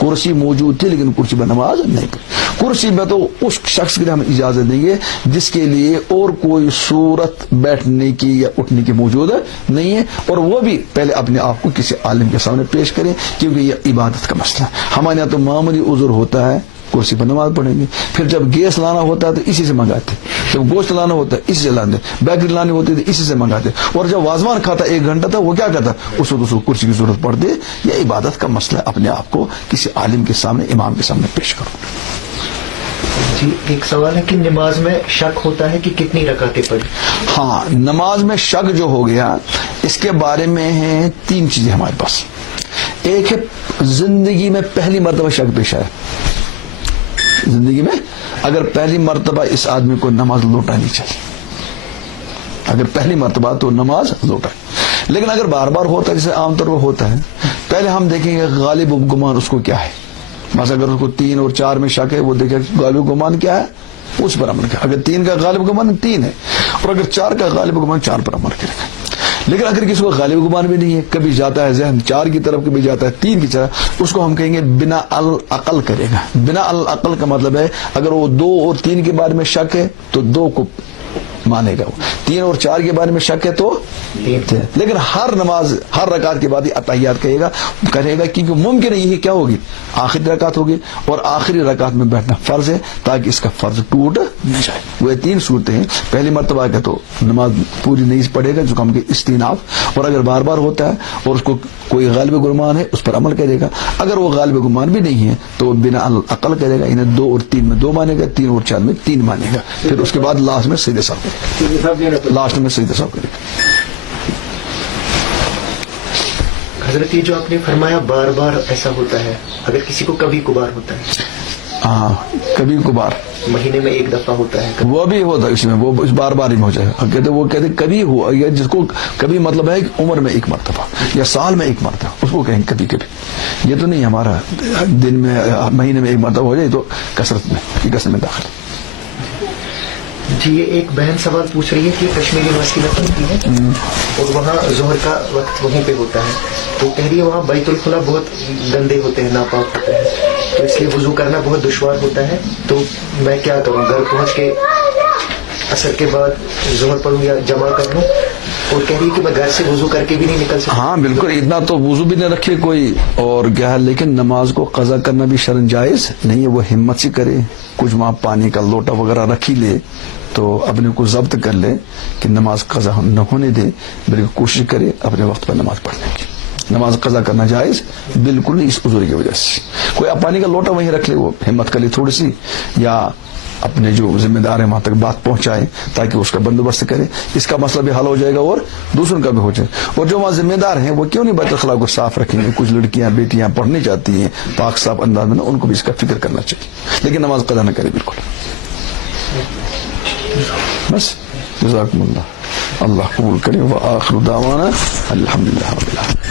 کرسی موجود تھی لیکن کرسی پر نماز نہیں پڑھی. کرسی میں تو اس شخص کے لیے ہم اجازت دیں گے جس کے لیے اور کوئی صورت بیٹھنے کی یا اٹھنے کی موجود نہیں ہے, اور وہ بھی پہلے اپنے آپ کو کسی عالم کے سامنے پیش کرے, کیونکہ یہ عبادت کا مسئلہ ہے. ہمارے یہاں تو معمولی عذر ہوتا ہے, کرسی پر نماز پڑھیں گے. پھر جب گیس لانا ہوتا ہے تو اسی سے منگاتے, جب گوشت لانا ہوتا ہے اسی سے لاتے, بیکری لانی ہوتی ہے اسی سے منگاتے, اور جب وازوان کھاتا 1 گھنٹہ تھا وہ کیا کرتا, اس وقت اس کو کرسی کی ضرورت پڑتی. یہ عبادت کا مسئلہ ہے, اپنے آپ کو کسی عالم کے سامنے, امام کے سامنے پیش کرو. جی ایک سوال ہے کہ نماز میں شک ہوتا ہے کہ کتنی رکعتیں پڑھی. ہاں, نماز میں شک جو ہو گیا اس کے بارے میں ہیں 3 چیزیں ہمارے پاس. ایک ہے زندگی میں پہلی مرتبہ شک پیش آیا, زندگی میں اگر پہلی مرتبہ اس آدمی کو نماز لوٹانی چاہیے, اگر پہلی مرتبہ تو نماز لوٹائے. لیکن اگر بار بار ہوتا ہے جیسے عام طور پر ہوتا ہے, پہلے ہم دیکھیں گے غالب گمان اس کو کیا ہے. بس اگر اس کو 3 اور 4 میں شک ہے, وہ دیکھے غالب گمان کیا ہے, اس پر عمل کرے. اگر 3 کا غالب گمان 3 ہے, اور اگر 4 کا غالب گمان 4 پر عمل کرے گا. لیکن اگر کسی کو غالب گمان بھی نہیں ہے, کبھی جاتا ہے ذہن 4 کی طرف, کبھی جاتا ہے 3 کی طرف, اس کو ہم کہیں گے بنا العقل کرے گا. بنا العقل کا مطلب ہے اگر وہ 2 اور 3 کے بارے میں شک ہے تو 2 کو مانے گا, وہ 3 اور 4 کے بارے میں شک ہے تو 3. لیکن ہر نماز ہر رکعت کے بعد یہ اتحیات کرے گا, کیونکہ ممکن ہے یہی کیا ہوگی, آخری رکعت ہوگی, اور آخری رکعت میں بیٹھنا فرض ہے تاکہ اس کا فرض ٹوٹ نہ جائے. وہ 3 صورتیں ہیں. پہلی مرتبہ کا تو نماز پوری نہیں پڑھے گا, جو ہم کے استیناف, اور اگر بار بار ہوتا ہے اور اس کو کوئی غالب گمان ہے اس پر عمل کرے گا. اگر وہ غالب گمان بھی نہیں ہے تو وہ بنا عقل کرے گا, انہیں 2 اور 3 میں 2 مانے گا, 3 اور 4 میں 3 مانے گا. پھر اس کے بعد لاسٹ میں سیدھے صاحب لاسٹ میں سیدھے صاحب کرے گا. حضرت یہ جو آپ نے فرمایا بار بار ایسا ہوتا ہے, اگر کسی کو کبھی کبھار ہوتا ہے, ہاں کبھی کبھار مہینے میں 1 دفعہ ہوتا ہے, وہ بھی ہوتا ہے, اس میں وہ بار بار ہی ہو جائے گا. وہ کہتے کبھی ہوا, یا جس کو کبھی مطلب ہے کہ عمر میں 1 مرتبہ یا سال میں 1 مرتبہ, اس کو کہیں کبھی کبھی. یہ تو نہیں ہمارا دن میں مہینے میں 1 مرتبہ ہو جائے تو کثرت میں داخل. جی یہ ایک بہن سوال پوچھ رہی ہے کہ کشمیر یونیورسٹی میں پڑھتی ہے اور وہاں ظہر کا وقت وہیں پہ ہوتا ہے, تو کہہ رہی ہے وہاں بیت الخلا بہت گندے ہوتے ہیں, ناپاک ہوتے ہیں, تو اس لیے وضو کرنا بہت دشوار ہوتا ہے. تو میں کیا کروں, گھر پہنچ کے عصر کے بعد ظہر پڑھوں یا جمع کر لوں؟ اور کہہ رہی ہے کہ میں گھر سے وضو کر کے بھی نہیں نکل سکتا. ہاں بالکل, اتنا تو وضو بھی نہ رکھے کوئی اور کیا ہے, لیکن نماز کو قضا کرنا بھی شرعاً جائز نہیں ہے. وہ ہمت سے کرے, کچھ وہاں پانی کا لوٹا وغیرہ رکھی لے تو اپنے کو ضبط کر لے کہ نماز قضا نہ ہونے دے, بلکہ کوشش کرے اپنے وقت پر نماز پڑھنے کی. نماز قضا کرنا جائز بالکل نہیں اس عذر کی وجہ سے. کوئی پانی کا لوٹا وہیں رکھ لے, وہ ہمت کر لے تھوڑی سی, یا اپنے جو ذمہ دار ہیں وہاں تک بات پہنچائے تاکہ اس کا بندوبست کرے. اس کا مسئلہ بھی حل ہو جائے گا اور دوسروں کا بھی ہو جائے. اور جو وہاں ذمہ دار ہیں وہ کیوں نہیں بیت الخلا کو صاف رکھیں گے؟ کچھ لڑکیاں بیٹیاں پڑھنے جاتی ہیں پاک صاف انداز میں, ان کو بھی اس کا فکر کرنا چاہیے, لیکن نماز قضا نہ کرے بالکل. بس جزاکم اللہ, اللہ قبول کرے. وآخر دعوانا الحمدللہ رب العالمین.